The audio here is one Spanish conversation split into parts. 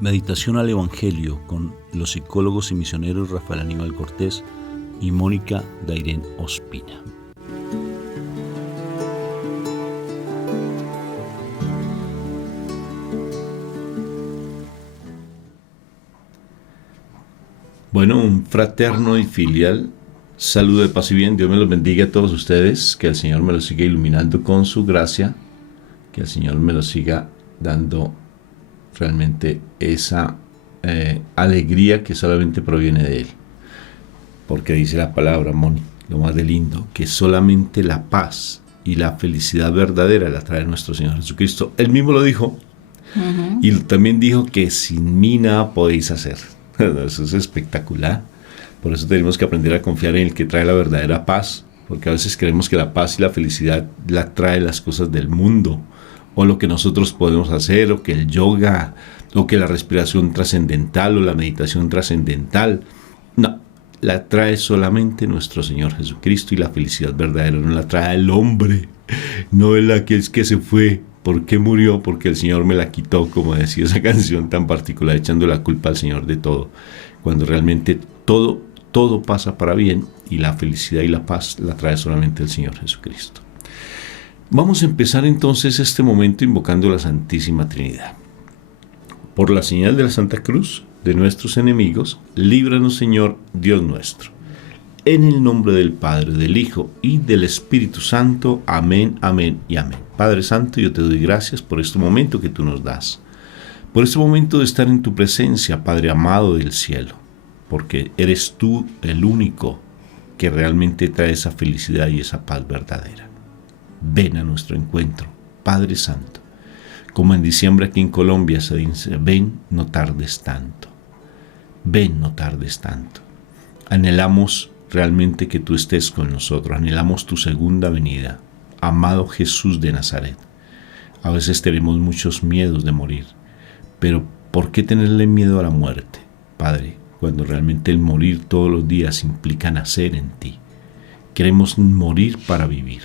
Meditación al Evangelio con los psicólogos y misioneros Rafael Aníbal Cortés y Mónica Dairén Ospina. Bueno, un fraterno y filial saludo de paz y bien. Dios me los bendiga a todos ustedes, que el Señor me los siga iluminando con su gracia, que el Señor me los siga dando realmente esa alegría que solamente proviene de Él. Porque dice la palabra, Moni, lo más de lindo, que solamente la paz y la felicidad verdadera la trae nuestro Señor Jesucristo. Él mismo lo dijo, y también dijo que sin mí nada podéis hacer. Eso es espectacular. Por eso tenemos que aprender a confiar en el que trae la verdadera paz, porque a veces creemos que la paz y la felicidad la trae las cosas del mundo, o lo que nosotros podemos hacer, o que el yoga, o que la respiración trascendental, o la meditación trascendental. No, la trae solamente nuestro Señor Jesucristo, y la felicidad verdadera no la trae el hombre, no es la que es que se fue. ¿Por qué murió? Porque el Señor me la quitó, como decía esa canción tan particular, echando la culpa al Señor de todo, cuando realmente todo pasa para bien, y la felicidad y la paz la trae solamente el Señor Jesucristo. Vamos a empezar entonces este momento invocando la Santísima Trinidad. Por la señal de la Santa Cruz de nuestros enemigos, líbranos, Señor, Dios nuestro. En el nombre del Padre, del Hijo y del Espíritu Santo. Amén, amén y amén. Padre Santo, yo te doy gracias por este momento que tú nos das, por este momento de estar en tu presencia, Padre amado del cielo, porque eres tú el único que realmente trae esa felicidad y esa paz verdadera. Ven a nuestro encuentro, Padre Santo. Como en diciembre aquí en Colombia se dice, ven, no tardes tanto. Ven, no tardes tanto. Anhelamos realmente que tú estés con nosotros, anhelamos tu segunda venida, amado Jesús de Nazaret. A veces tenemos muchos miedos de morir, pero ¿por qué tenerle miedo a la muerte, Padre, cuando realmente el morir todos los días implica nacer en ti? Queremos morir para vivir.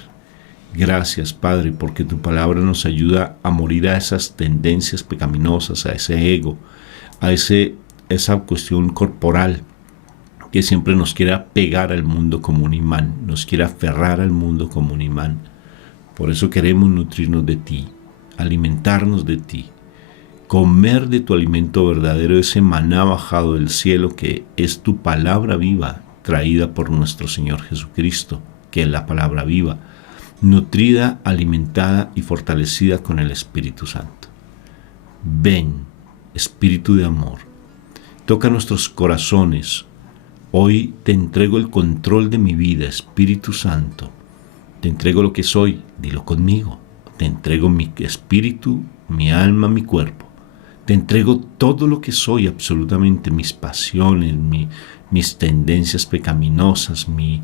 Gracias, Padre, porque tu palabra nos ayuda a morir a esas tendencias pecaminosas, a ese ego, a esa cuestión corporal que siempre nos quiere pegar al mundo como un imán, nos quiere aferrar al mundo como un imán. Por eso queremos nutrirnos de ti, alimentarnos de ti, comer de tu alimento verdadero, ese maná bajado del cielo que es tu palabra viva, traída por nuestro Señor Jesucristo, que es la palabra viva, nutrida, alimentada y fortalecida con el Espíritu Santo. Ven, Espíritu de amor, toca nuestros corazones. Hoy te entrego el control de mi vida, Espíritu Santo. Te entrego lo que soy, dilo conmigo. Te entrego mi espíritu, mi alma, mi cuerpo. Te entrego todo lo que soy, absolutamente, mis pasiones, mis tendencias pecaminosas, mi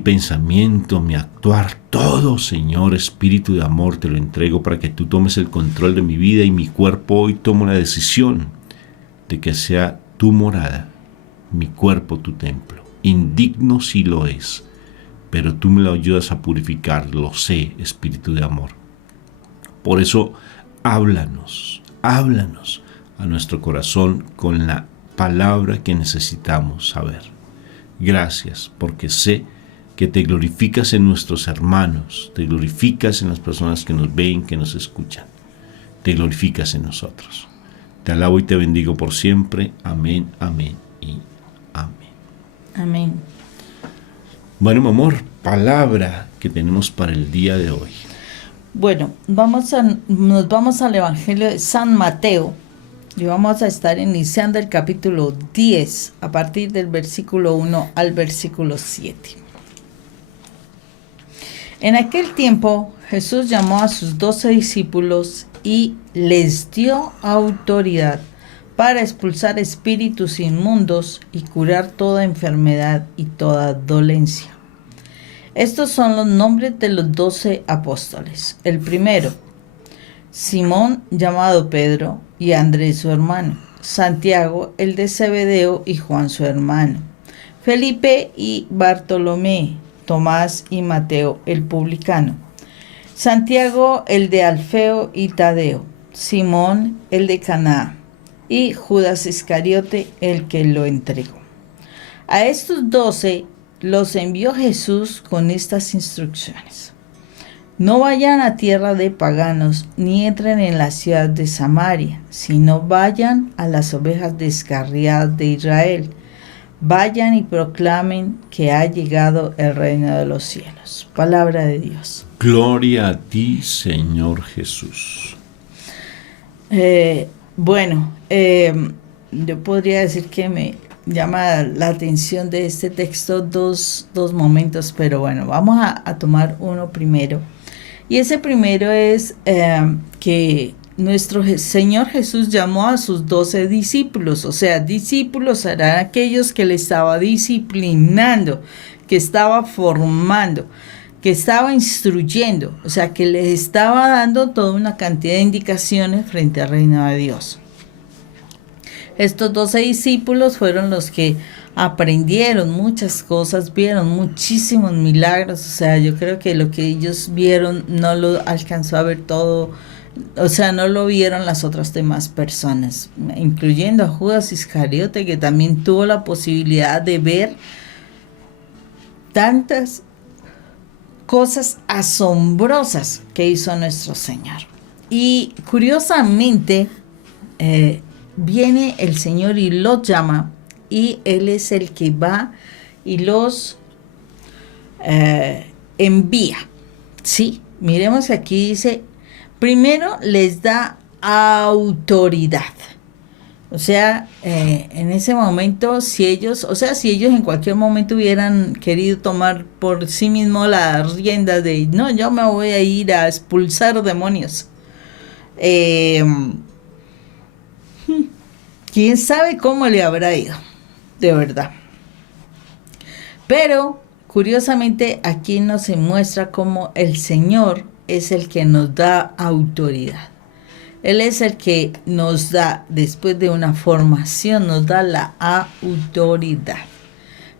pensamiento, mi actuar, todo, Señor, Espíritu de amor, te lo entrego para que tú tomes el control de mi vida y mi cuerpo. Hoy tomo la decisión de que sea tu morada, mi cuerpo tu templo. Indigno sí lo es, pero tú me lo ayudas a purificar, lo sé, Espíritu de amor. Por eso, háblanos a nuestro corazón con la palabra que necesitamos saber. Gracias, porque sé que te glorificas en nuestros hermanos, te glorificas en las personas que nos ven, que nos escuchan, te glorificas en nosotros. Te alabo y te bendigo por siempre. Amén, amén y amén. Amén. Bueno, mi amor, palabra que tenemos para el día de hoy. Bueno, nos vamos al Evangelio de San Mateo y vamos a estar iniciando el capítulo 10 a partir del versículo 1 al versículo 7. En aquel tiempo Jesús llamó a sus 12 discípulos y les dio autoridad para expulsar espíritus inmundos y curar toda enfermedad y toda dolencia. Estos son los nombres de los 12 apóstoles. El primero, Simón, llamado Pedro, y Andrés su hermano, Santiago, el de Zebedeo, y Juan su hermano, Felipe y Bartolomé, Tomás y Mateo el publicano, Santiago el de Alfeo y Tadeo, Simón el de Caná y Judas Iscariote el que lo entregó. A estos 12 los envió Jesús con estas instrucciones: no vayan a tierra de paganos, ni entren en la ciudad de Samaria, sino vayan a las ovejas descarriadas de Israel. Vayan y proclamen que ha llegado el reino de los cielos. Palabra de Dios. Gloria a ti, Señor Jesús. Yo podría decir que me llama la atención de este texto dos momentos, pero bueno, vamos a tomar uno primero. Y ese primero es que nuestro Señor Jesús llamó a sus 12 discípulos. O sea, discípulos eran aquellos que le estaba disciplinando, que estaba formando, que estaba instruyendo. O sea, que les estaba dando toda una cantidad de indicaciones frente al reino de Dios. Estos 12 discípulos fueron los que aprendieron muchas cosas, vieron muchísimos milagros. O sea, yo creo que lo que ellos vieron no lo alcanzó a ver todo, o sea, no lo vieron las otras demás personas, incluyendo a Judas Iscariote, que también tuvo la posibilidad de ver tantas cosas asombrosas que hizo nuestro Señor. Y curiosamente, viene el Señor y los llama, y Él es el que va y los envía. Sí, miremos que aquí dice, primero les da autoridad. O sea, en ese momento, si ellos en cualquier momento hubieran querido tomar por sí mismos la rienda de, no, yo me voy a ir a expulsar demonios. ¿Quién sabe cómo le habrá ido? De verdad. Pero, curiosamente, aquí nos se muestra cómo el Señor es el que nos da autoridad. Él es el que nos da, después de una formación, nos da la autoridad,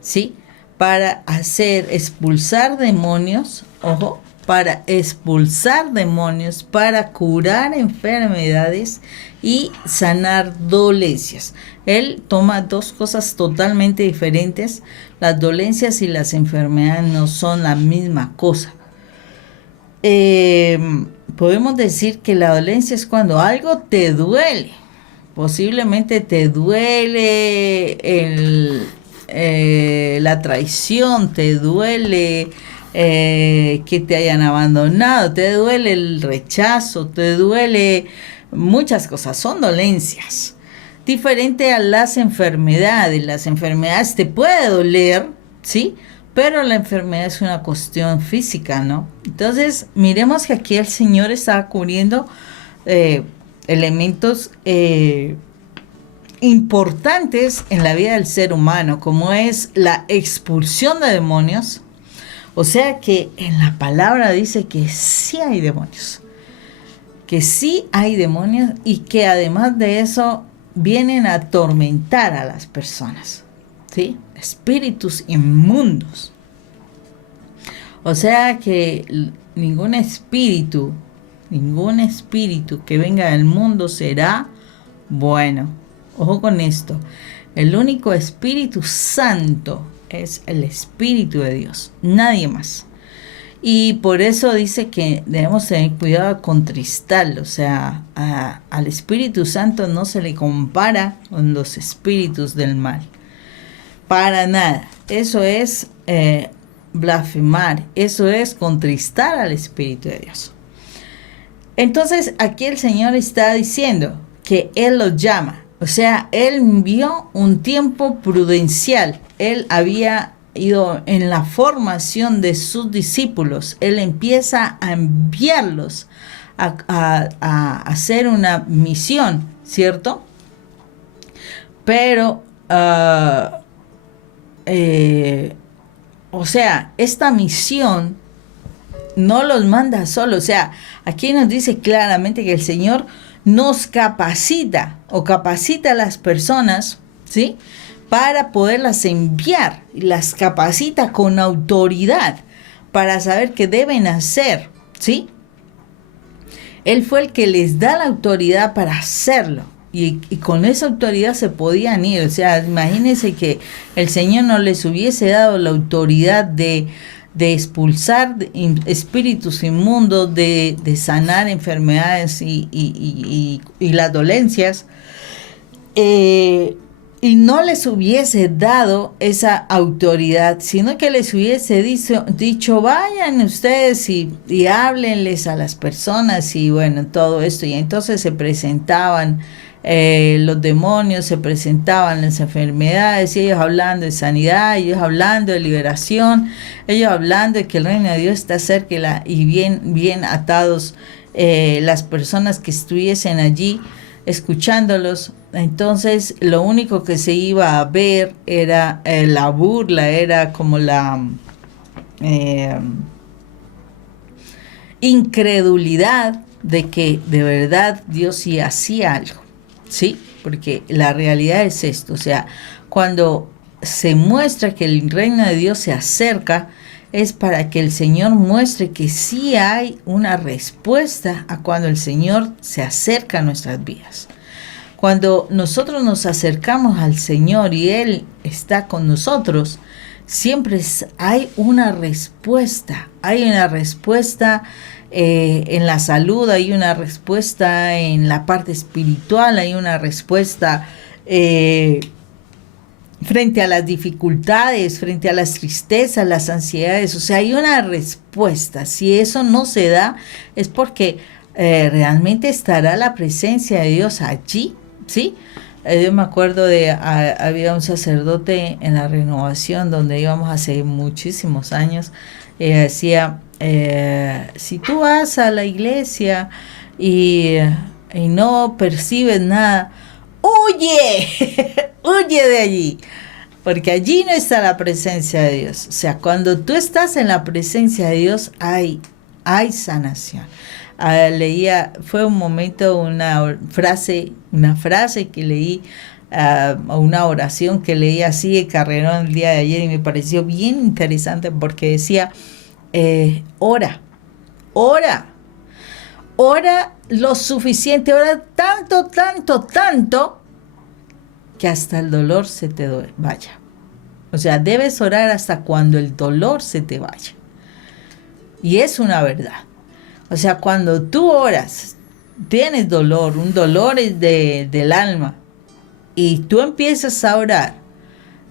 ¿sí? Para expulsar demonios, ojo, para expulsar demonios, para curar enfermedades y sanar dolencias. Él toma dos cosas totalmente diferentes. Las dolencias y las enfermedades no son la misma cosa. Podemos decir que la dolencia es cuando algo te duele. Posiblemente te duele la traición, te duele que te hayan abandonado, te duele el rechazo, te duele muchas cosas. Son dolencias. Diferente a las enfermedades. Las enfermedades te puede doler, ¿sí? Pero la enfermedad es una cuestión física, ¿no? Entonces, miremos que aquí el Señor está cubriendo elementos importantes en la vida del ser humano, como es la expulsión de demonios. O sea que en la palabra dice que sí hay demonios. Que sí hay demonios y que además de eso vienen a atormentar a las personas, ¿sí? Espíritus inmundos. O sea que ningún espíritu que venga del mundo será bueno. Ojo con esto. El único Espíritu Santo es el Espíritu de Dios, nadie más. Y por eso dice que debemos tener cuidado de contristarlo. O sea, al Espíritu Santo no se le compara con los espíritus del mal. Para nada. Eso es blasfemar. Eso es contristar al Espíritu de Dios. Entonces, aquí el Señor está diciendo que Él los llama. O sea, Él vio un tiempo prudencial. Él había ido en la formación de sus discípulos. Él empieza a enviarlos a hacer una misión, ¿cierto? Pero, o sea, esta misión no los manda solo. O sea, aquí nos dice claramente que el Señor nos capacita o capacita a las personas, ¿sí?, para poderlas enviar, y las capacita con autoridad para saber qué deben hacer, ¿sí? Él fue el que les da la autoridad para hacerlo. Y con esa autoridad se podían ir. O sea, imagínense que el Señor no les hubiese dado la autoridad de expulsar espíritus inmundos, de sanar enfermedades y las dolencias. Y no les hubiese dado esa autoridad, sino que les hubiese dicho vayan ustedes y háblenles a las personas y bueno, todo esto. Y entonces se presentaban los demonios, se presentaban las enfermedades, y ellos hablando de sanidad, ellos hablando de liberación, ellos hablando de que el reino de Dios está cerca y bien atados las personas que estuviesen allí escuchándolos. Entonces lo único que se iba a ver era la burla, era como la incredulidad de que de verdad Dios sí hacía algo, ¿sí? Porque la realidad es esto, o sea, cuando se muestra que el reino de Dios se acerca, es para que el Señor muestre que sí hay una respuesta a cuando el Señor se acerca a nuestras vidas. Cuando nosotros nos acercamos al Señor y Él está con nosotros, siempre hay una respuesta. Hay una respuesta en la salud, hay una respuesta en la parte espiritual, hay una respuesta frente a las dificultades, frente a las tristezas, las ansiedades. O sea, hay una respuesta. Si eso no se da, es porque realmente estará la presencia de Dios allí, ¿sí? Yo me acuerdo había un sacerdote en la Renovación donde íbamos hace muchísimos años. Decía, si tú vas a la iglesia y no percibes nada, huye, huye de allí, porque allí no está la presencia de Dios. O sea, cuando tú estás en la presencia de Dios, hay sanación. Fue un momento, una frase que leí, una oración que leí así de carrerón el día de ayer, y me pareció bien interesante porque decía, ora lo suficiente, ora tanto, que hasta el dolor se te vaya. O sea, debes orar hasta cuando el dolor se te vaya. Y es una verdad. O sea, cuando tú oras, tienes dolor, un dolor es del alma, y tú empiezas a orar,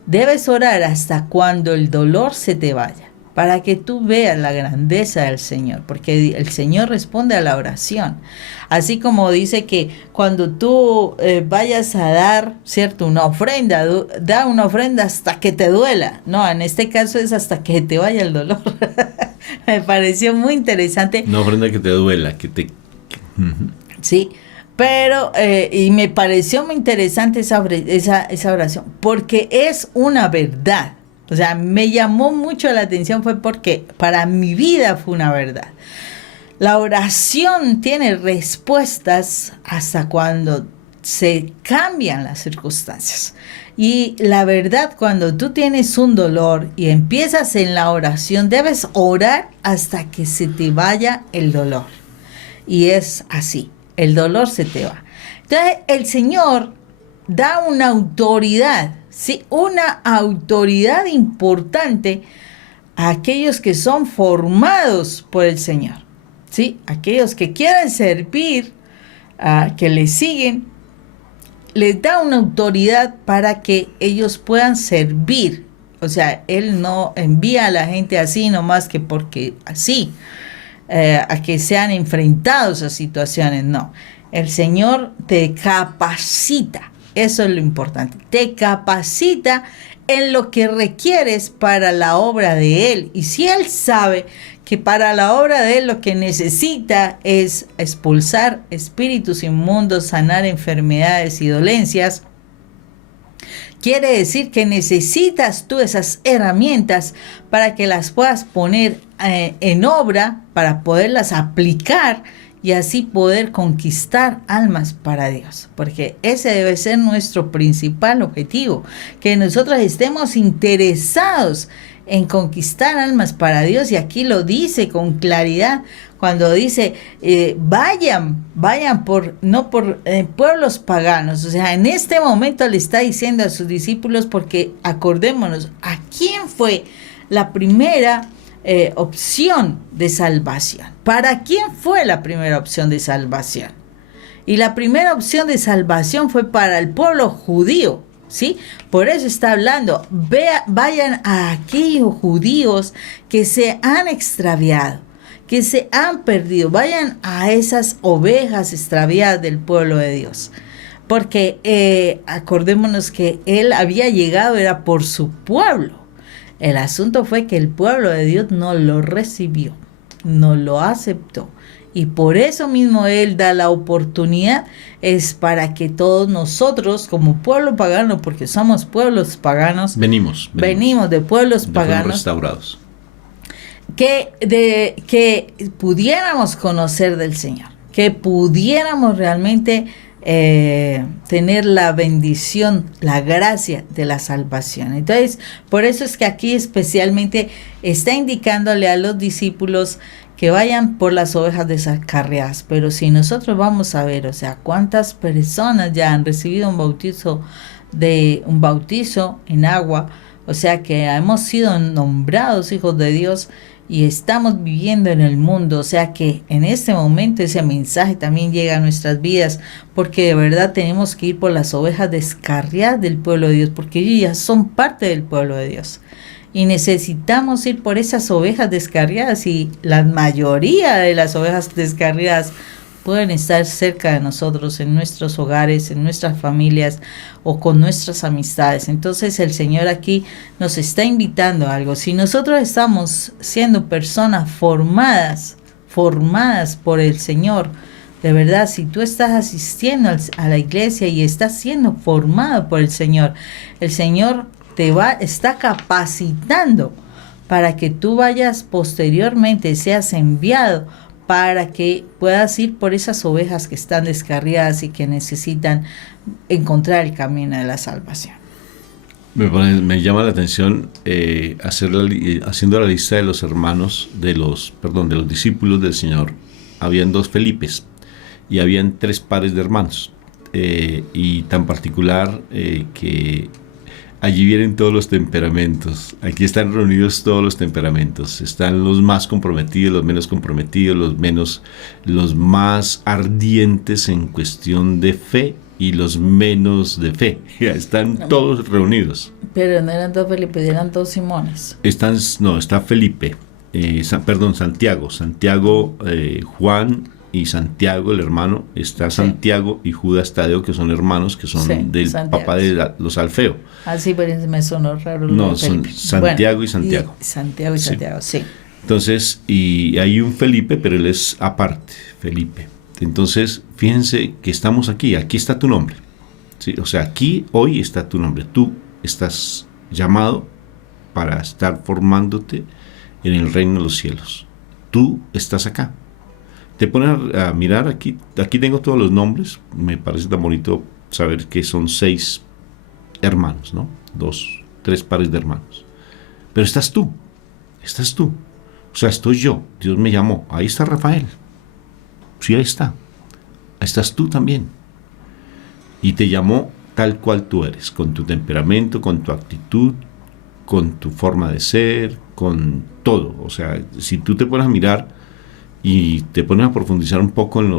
debes orar hasta cuando el dolor se te vaya, para que tú veas la grandeza del Señor, porque el Señor responde a la oración. Así como dice que cuando tú vayas a dar, ¿cierto?, una ofrenda, da una ofrenda hasta que te duela. No, en este caso es hasta que te vaya el dolor. Me pareció muy interesante. Una ofrenda que te duela, Sí, pero, y me pareció muy interesante esa oración, porque es una verdad. O sea, me llamó mucho la atención, fue porque para mi vida fue una verdad. La oración tiene respuestas hasta cuando se cambian las circunstancias. Y la verdad, cuando tú tienes un dolor y empiezas en la oración, debes orar hasta que se te vaya el dolor. Y es así, el dolor se te va. Entonces, el Señor da una autoridad, ¿sí? Una autoridad importante a aquellos que son formados por el Señor, ¿sí? Aquellos que quieren servir, que le siguen, les da una autoridad para que ellos puedan servir. O sea, Él no envía a la gente así nomás que porque así, a que sean enfrentados a situaciones, no. El Señor te capacita, eso es lo importante, te capacita en lo que requieres para la obra de Él. Y si Él sabe que para la obra de Él lo que necesita es expulsar espíritus inmundos, sanar enfermedades y dolencias, quiere decir que necesitas tú esas herramientas para que las puedas poner en obra, para poderlas aplicar y así poder conquistar almas para Dios, porque ese debe ser nuestro principal objetivo, que nosotros estemos interesados en conquistar almas para Dios, y aquí lo dice con claridad, cuando dice, vayan no por pueblos paganos. O sea, en este momento le está diciendo a sus discípulos, porque acordémonos, ¿a quién fue la primera opción de salvación? ¿Para quién fue la primera opción de salvación? Y la primera opción de salvación fue para el pueblo judío, ¿sí? Por eso está hablando, vayan a aquellos judíos que se han extraviado, que se han perdido, vayan a esas ovejas extraviadas del pueblo de Dios. Porque acordémonos que Él había llegado, era por su pueblo. El asunto fue que el pueblo de Dios no lo recibió, no lo aceptó. Y por eso mismo Él da la oportunidad, es para que todos nosotros, como pueblo pagano, porque somos pueblos paganos, venimos de pueblos paganos, restaurados, que pudiéramos conocer del Señor, que pudiéramos realmente tener la bendición, la gracia de la salvación. Entonces, por eso es que aquí especialmente está indicándole a los discípulos que vayan por las ovejas descarriadas. Pero si nosotros vamos a ver, o sea, cuántas personas ya han recibido un bautizo en agua, o sea, que hemos sido nombrados hijos de Dios y estamos viviendo en el mundo, o sea que en este momento ese mensaje también llega a nuestras vidas, porque de verdad tenemos que ir por las ovejas descarriadas del pueblo de Dios, porque ellos ya son parte del pueblo de Dios. Y necesitamos ir por esas ovejas descarriadas, y la mayoría de las ovejas descarriadas pueden estar cerca de nosotros, en nuestros hogares, en nuestras familias o con nuestras amistades. Entonces el Señor aquí nos está invitando a algo. Si nosotros estamos siendo personas formadas por el Señor, de verdad, si tú estás asistiendo a la iglesia y estás siendo formado por el Señor está capacitando para que tú vayas posteriormente, seas enviado para que puedas ir por esas ovejas que están descarriadas y que necesitan encontrar el camino de la salvación. Me llama la atención haciendo la lista de los hermanos, de los discípulos del Señor. Habían 2 Felipes y habían 3 pares de hermanos, y tan particular que allí vienen todos los temperamentos. Aquí están reunidos todos los temperamentos. Están los más comprometidos, los menos comprometidos, los más ardientes en cuestión de fe y los menos de fe. Están todos reunidos. Pero no eran 2 Felipe, eran 2 Simones. Está Felipe, Santiago, Juan y Santiago, el hermano. Está Santiago y Judas Tadeo, que son hermanos, que son del Santiago, papá de los Alfeo. Así, pero me sonó raro. No, son Santiago y Santiago. Santiago y Santiago, sí. Entonces, y hay un Felipe, pero él es aparte, Felipe. Entonces, fíjense que estamos aquí está tu nombre. ¿Sí? O sea, aquí hoy está tu nombre. Tú estás llamado para estar formándote en el reino de los cielos. Tú estás acá. Te pones a mirar aquí tengo todos los nombres. Me parece tan bonito saber que son 6 hermanos, ¿no? 3 pares de hermanos. Pero estás tú. O sea, estoy yo. Dios me llamó. Ahí está Rafael. Sí, ahí está. Ahí estás tú también. Y te llamó tal cual tú eres, con tu temperamento, con tu actitud, con tu forma de ser, con todo. O sea, si tú te pones a mirar y te pones a profundizar un poco en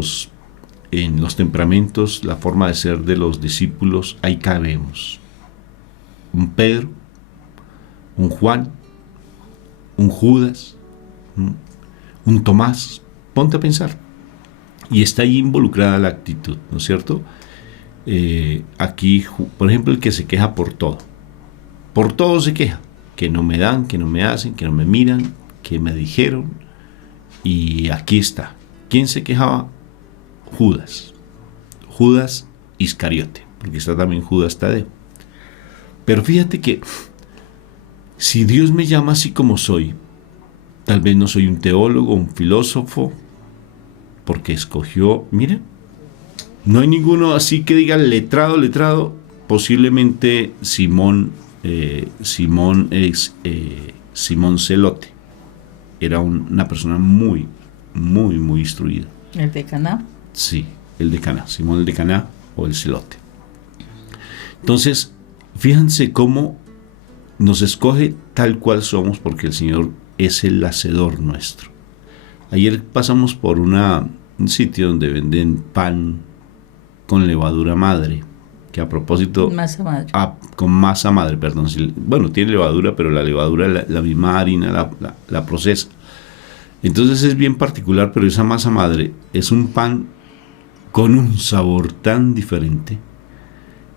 los temperamentos, la forma de ser de los discípulos, ahí cabemos. Un Pedro, un Juan, un Judas, un Tomás. Ponte a pensar. Y está ahí involucrada la actitud, ¿no es cierto? Aquí, por ejemplo, el que se queja por todo se queja, que no me dan, que no me hacen, que no me miran, que me dijeron, y aquí está. ¿Quién se quejaba? Judas Iscariote, porque está también Judas Tadeo. Pero fíjate que si Dios me llama así como soy, tal vez no soy un teólogo, un filósofo, porque escogió, miren, no hay ninguno así que diga letrado. Posiblemente Simón es Simón Celote. Era una persona muy, muy, muy instruida. ¿El de Caná? Sí, el de Caná, Simón el de Caná o el Celote. Entonces, fíjense cómo nos escoge tal cual somos porque el Señor es el hacedor nuestro. Ayer pasamos por un sitio donde venden pan con levadura madre, que a propósito... Masa madre. Con masa madre, perdón. Bueno, tiene levadura, pero la levadura, la misma harina la procesa. Entonces es bien particular, pero esa masa madre es un pan con un sabor tan diferente,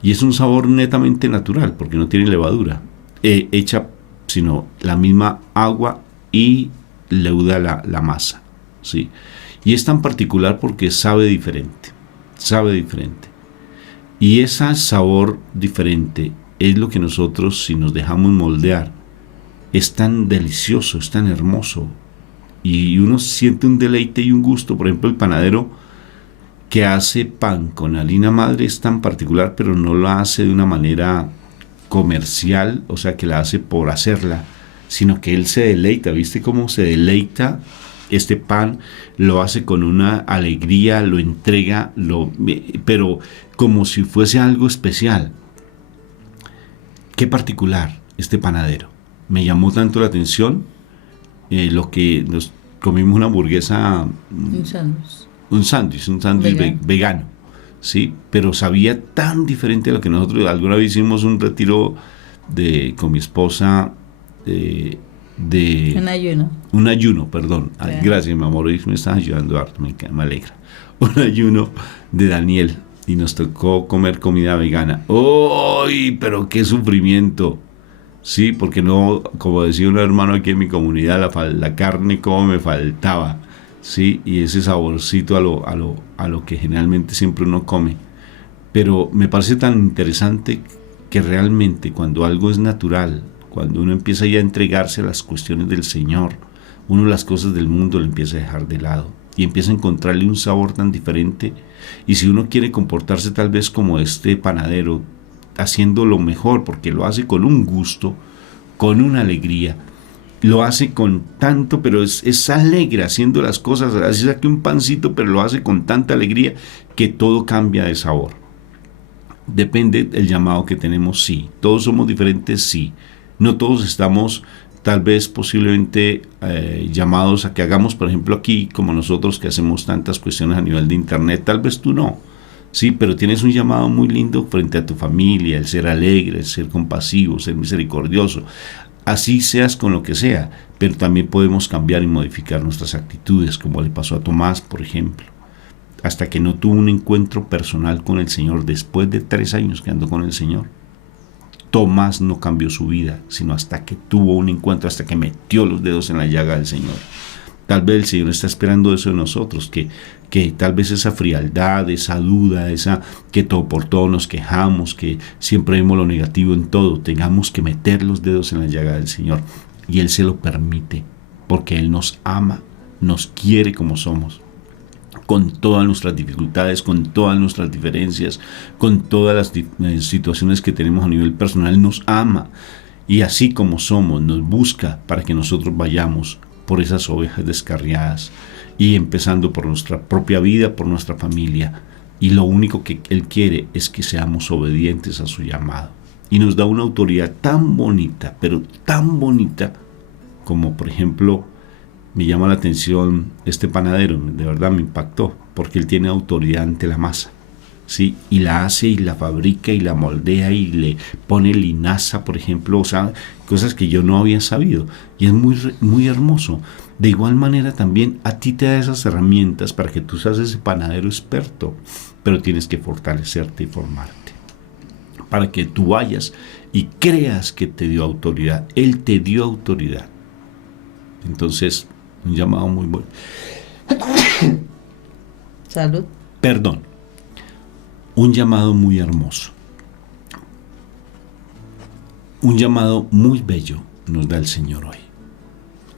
y es un sabor netamente natural, porque no tiene levadura hecha, sino la misma agua y leuda la masa, ¿sí? Y es tan particular porque sabe diferente. Y ese sabor diferente es lo que nosotros, si nos dejamos moldear, es tan delicioso, es tan hermoso. Y uno siente un deleite y un gusto. Por ejemplo, el panadero que hace pan con harina madre es tan particular, pero no lo hace de una manera comercial, o sea, que la hace por hacerla, sino que él se deleita. ¿Viste cómo se deleita? Este pan lo hace con una alegría, lo entrega, pero como si fuese algo especial. Qué particular este panadero. Me llamó tanto la atención lo que nos comimos una hamburguesa, un sándwich vegano, ¿sí? Pero sabía tan diferente a lo que nosotros alguna vez hicimos un retiro con mi esposa un ayuno, perdón. Ay, gracias, mi amor, hoy me estás ayudando harto, me alegra. Un ayuno de Daniel y nos tocó comer comida vegana. ¡Uy! Pero qué sufrimiento. Sí, porque no, como decía un hermano aquí en mi comunidad, la carne como me faltaba, sí, y ese saborcito a lo que generalmente siempre uno come. Pero me parece tan interesante que realmente cuando algo es natural, cuando uno empieza ya a entregarse a las cuestiones del Señor, uno las cosas del mundo le empieza a dejar de lado y empieza a encontrarle un sabor tan diferente. Y si uno quiere comportarse tal vez como este panadero, haciendo lo mejor, porque lo hace con un gusto, con una alegría, lo hace con tanto, pero es alegre haciendo las cosas, así saque un pancito, pero lo hace con tanta alegría que todo cambia de sabor. Depende del llamado que tenemos, sí. Todos somos diferentes, sí. No todos estamos tal vez posiblemente llamados a que hagamos, por ejemplo, aquí, como nosotros que hacemos tantas cuestiones a nivel de internet, tal vez tú no. Sí, pero tienes un llamado muy lindo frente a tu familia, el ser alegre, el ser compasivo, ser misericordioso. Así seas con lo que sea, pero también podemos cambiar y modificar nuestras actitudes, como le pasó a Tomás, por ejemplo. Hasta que no tuvo un encuentro personal con el Señor, después de 3 años que andó con el Señor, Tomás no cambió su vida, sino hasta que tuvo un encuentro, hasta que metió los dedos en la llaga del Señor. Tal vez el Señor está esperando eso de nosotros, que tal vez esa frialdad, esa duda, que todo por todo nos quejamos, que siempre vemos lo negativo en todo, tengamos que meter los dedos en la llaga del Señor. Y Él se lo permite, porque Él nos ama, nos quiere como somos, con todas nuestras dificultades, con todas nuestras diferencias, con todas las situaciones que tenemos a nivel personal, nos ama. Y así como somos, nos busca para que nosotros vayamos por esas ovejas descarriadas, y empezando por nuestra propia vida, por nuestra familia, y lo único que Él quiere es que seamos obedientes a su llamado, y nos da una autoridad tan bonita, pero tan bonita, como por ejemplo, me llama la atención este panadero, de verdad me impactó, porque él tiene autoridad ante la masa, ¿sí? Y la hace y la fabrica y la moldea y le pone linaza, por ejemplo, o sea, cosas que yo no había sabido, y es muy, muy hermoso. De igual manera también a ti te da esas herramientas para que tú seas ese panadero experto, pero tienes que fortalecerte y formarte, para que tú vayas y creas que te dio autoridad. Él te dio autoridad. Entonces, un llamado muy bueno. Salud. Perdón. Un llamado muy hermoso. Un llamado muy bello nos da el Señor hoy.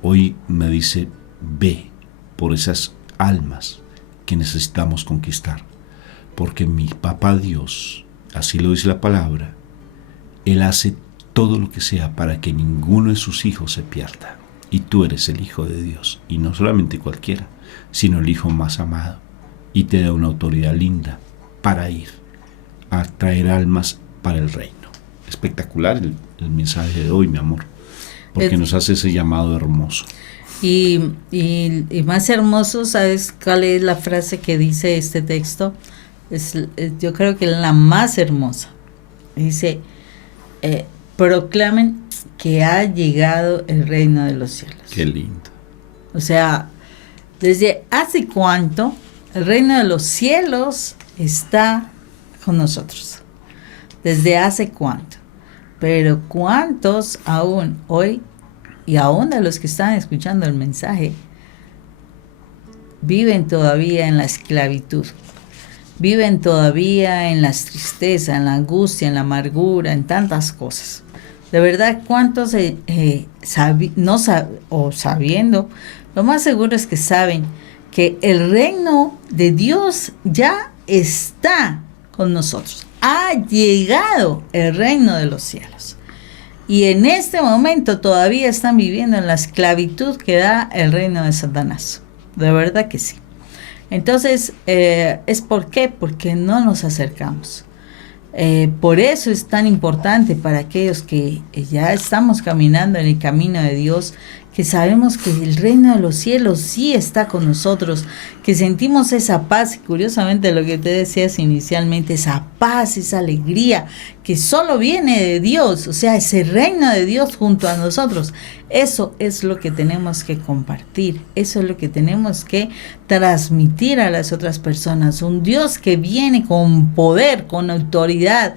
Hoy me dice, ve por esas almas que necesitamos conquistar, porque mi papá Dios, así lo dice la palabra, Él hace todo lo que sea para que ninguno de sus hijos se pierda. Y tú eres el Hijo de Dios, y no solamente cualquiera, sino el Hijo más amado. Y te da una autoridad linda para ir a traer almas para el reino. Espectacular el mensaje de hoy, mi amor, porque nos hace ese llamado hermoso. Y más hermoso, ¿sabes cuál es la frase que dice este texto? Yo creo que es la más hermosa. Dice, proclamen que ha llegado el reino de los cielos. Qué lindo. O sea, ¿desde hace cuánto el reino de los cielos está con nosotros? ¿Desde hace cuánto? Pero ¿cuántos aún hoy, y aún de los que están escuchando el mensaje, viven todavía en la esclavitud? Viven todavía en la tristeza, en la angustia, en la amargura, en tantas cosas. De verdad, ¿cuántos sabiendo? Lo más seguro es que saben que el reino de Dios ya está con nosotros. Ha llegado el reino de los cielos. Y en este momento todavía están viviendo en la esclavitud que da el reino de Satanás. De verdad que sí. Entonces, ¿es por qué? Porque no nos acercamos. Por eso es tan importante para aquellos que ya estamos caminando en el camino de Dios, que sabemos que el reino de los cielos sí está con nosotros, que sentimos esa paz, y curiosamente lo que te decías inicialmente, esa paz, esa alegría que solo viene de Dios, o sea, ese reino de Dios junto a nosotros. Eso es lo que tenemos que compartir, eso es lo que tenemos que transmitir a las otras personas. Un Dios que viene con poder, con autoridad.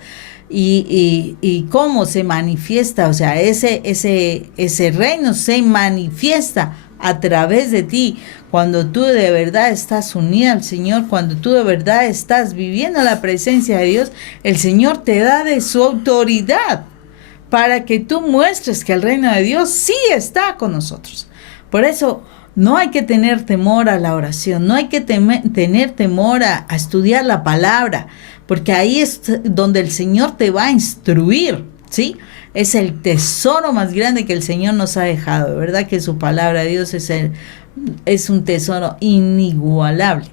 Y cómo se manifiesta, o sea, ese reino se manifiesta a través de ti, cuando tú de verdad estás unida al Señor, cuando tú de verdad estás viviendo la presencia de Dios. El Señor te da de su autoridad para que tú muestres que el reino de Dios sí está con nosotros. Por eso no hay que tener temor a la oración, no hay que tener temor a estudiar la palabra, porque ahí es donde el Señor te va a instruir, ¿sí? Es el tesoro más grande que el Señor nos ha dejado. De verdad que su palabra de Dios es un tesoro inigualable.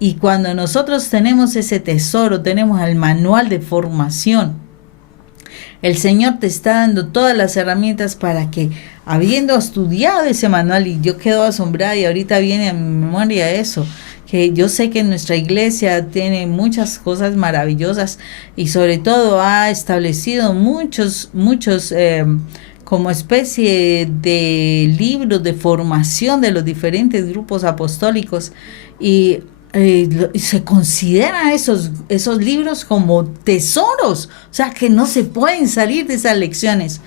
Y cuando nosotros tenemos ese tesoro, tenemos el manual de formación. El Señor te está dando todas las herramientas para que, habiendo estudiado ese manual, y yo quedo asombrada y ahorita viene a mi memoria eso, que yo sé que nuestra iglesia tiene muchas cosas maravillosas y sobre todo ha establecido muchos como especie de libros de formación de los diferentes grupos apostólicos, y se consideran esos libros como tesoros, o sea, que no se pueden salir de esas lecciones.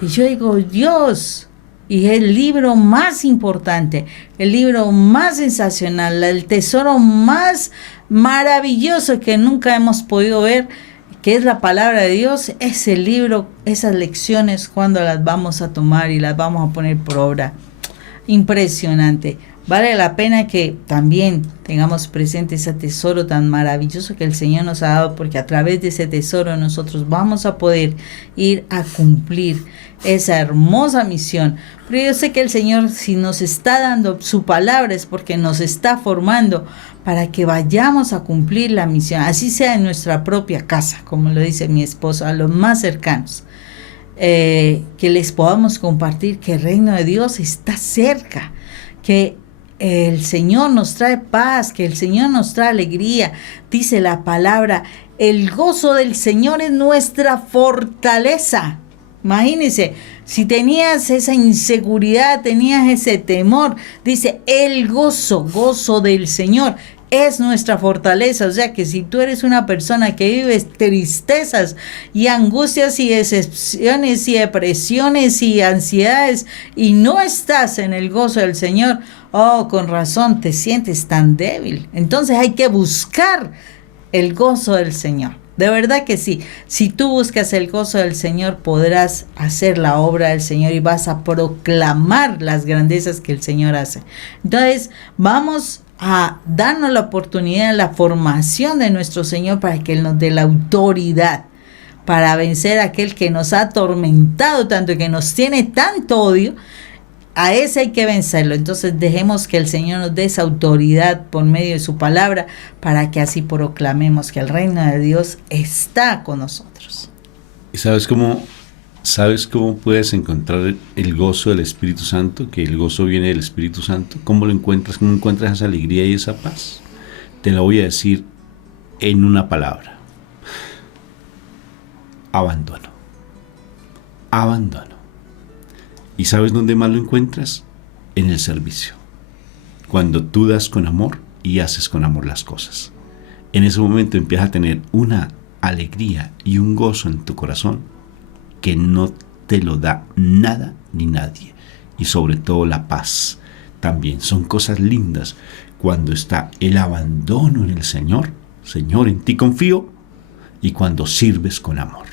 Y yo digo, Dios, y es el libro más importante, el libro más sensacional, el tesoro más maravilloso que nunca hemos podido ver, que es la palabra de Dios. Ese libro, esas lecciones, cuando las vamos a tomar y las vamos a poner por obra, impresionante. Vale la pena que también tengamos presente ese tesoro tan maravilloso que el Señor nos ha dado, porque a través de ese tesoro nosotros vamos a poder ir a cumplir esa hermosa misión. Pero yo sé que el Señor, si nos está dando su palabra, es porque nos está formando para que vayamos a cumplir la misión, así sea en nuestra propia casa, como lo dice mi esposo, a los más cercanos. Que les podamos compartir que el reino de Dios está cerca, que el Señor nos trae paz, que el Señor nos trae alegría. Dice la palabra, el gozo del Señor es nuestra fortaleza. Imagínense, si tenías esa inseguridad, tenías ese temor, dice el gozo del Señor es nuestra fortaleza. O sea que si tú eres una persona que vives tristezas y angustias y decepciones y depresiones y ansiedades y no estás en el gozo del Señor, oh, con razón te sientes tan débil. Entonces hay que buscar el gozo del Señor. De verdad que sí. Si tú buscas el gozo del Señor, podrás hacer la obra del Señor y vas a proclamar las grandezas que el Señor hace. Entonces, vamos a darnos la oportunidad de la formación de nuestro Señor para que Él nos dé la autoridad para vencer a aquel que nos ha atormentado tanto y que nos tiene tanto odio. A ese hay que vencerlo. Entonces dejemos que el Señor nos dé esa autoridad por medio de su palabra para que así proclamemos que el reino de Dios está con nosotros. ¿Y sabes cómo puedes encontrar el gozo del Espíritu Santo? Que el gozo viene del Espíritu Santo. ¿Cómo lo encuentras? ¿Cómo encuentras esa alegría y esa paz? Te la voy a decir en una palabra. Abandono. Abandono. ¿Y sabes dónde más lo encuentras? En el servicio. Cuando tú das con amor y haces con amor las cosas. En ese momento empiezas a tener una alegría y un gozo en tu corazón que no te lo da nada ni nadie. Y sobre todo la paz. También son cosas lindas cuando está el abandono en el Señor. Señor, en ti confío. Y cuando sirves con amor.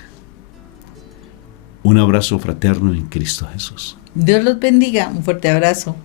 Un abrazo fraterno en Cristo Jesús. Dios los bendiga. Un fuerte abrazo.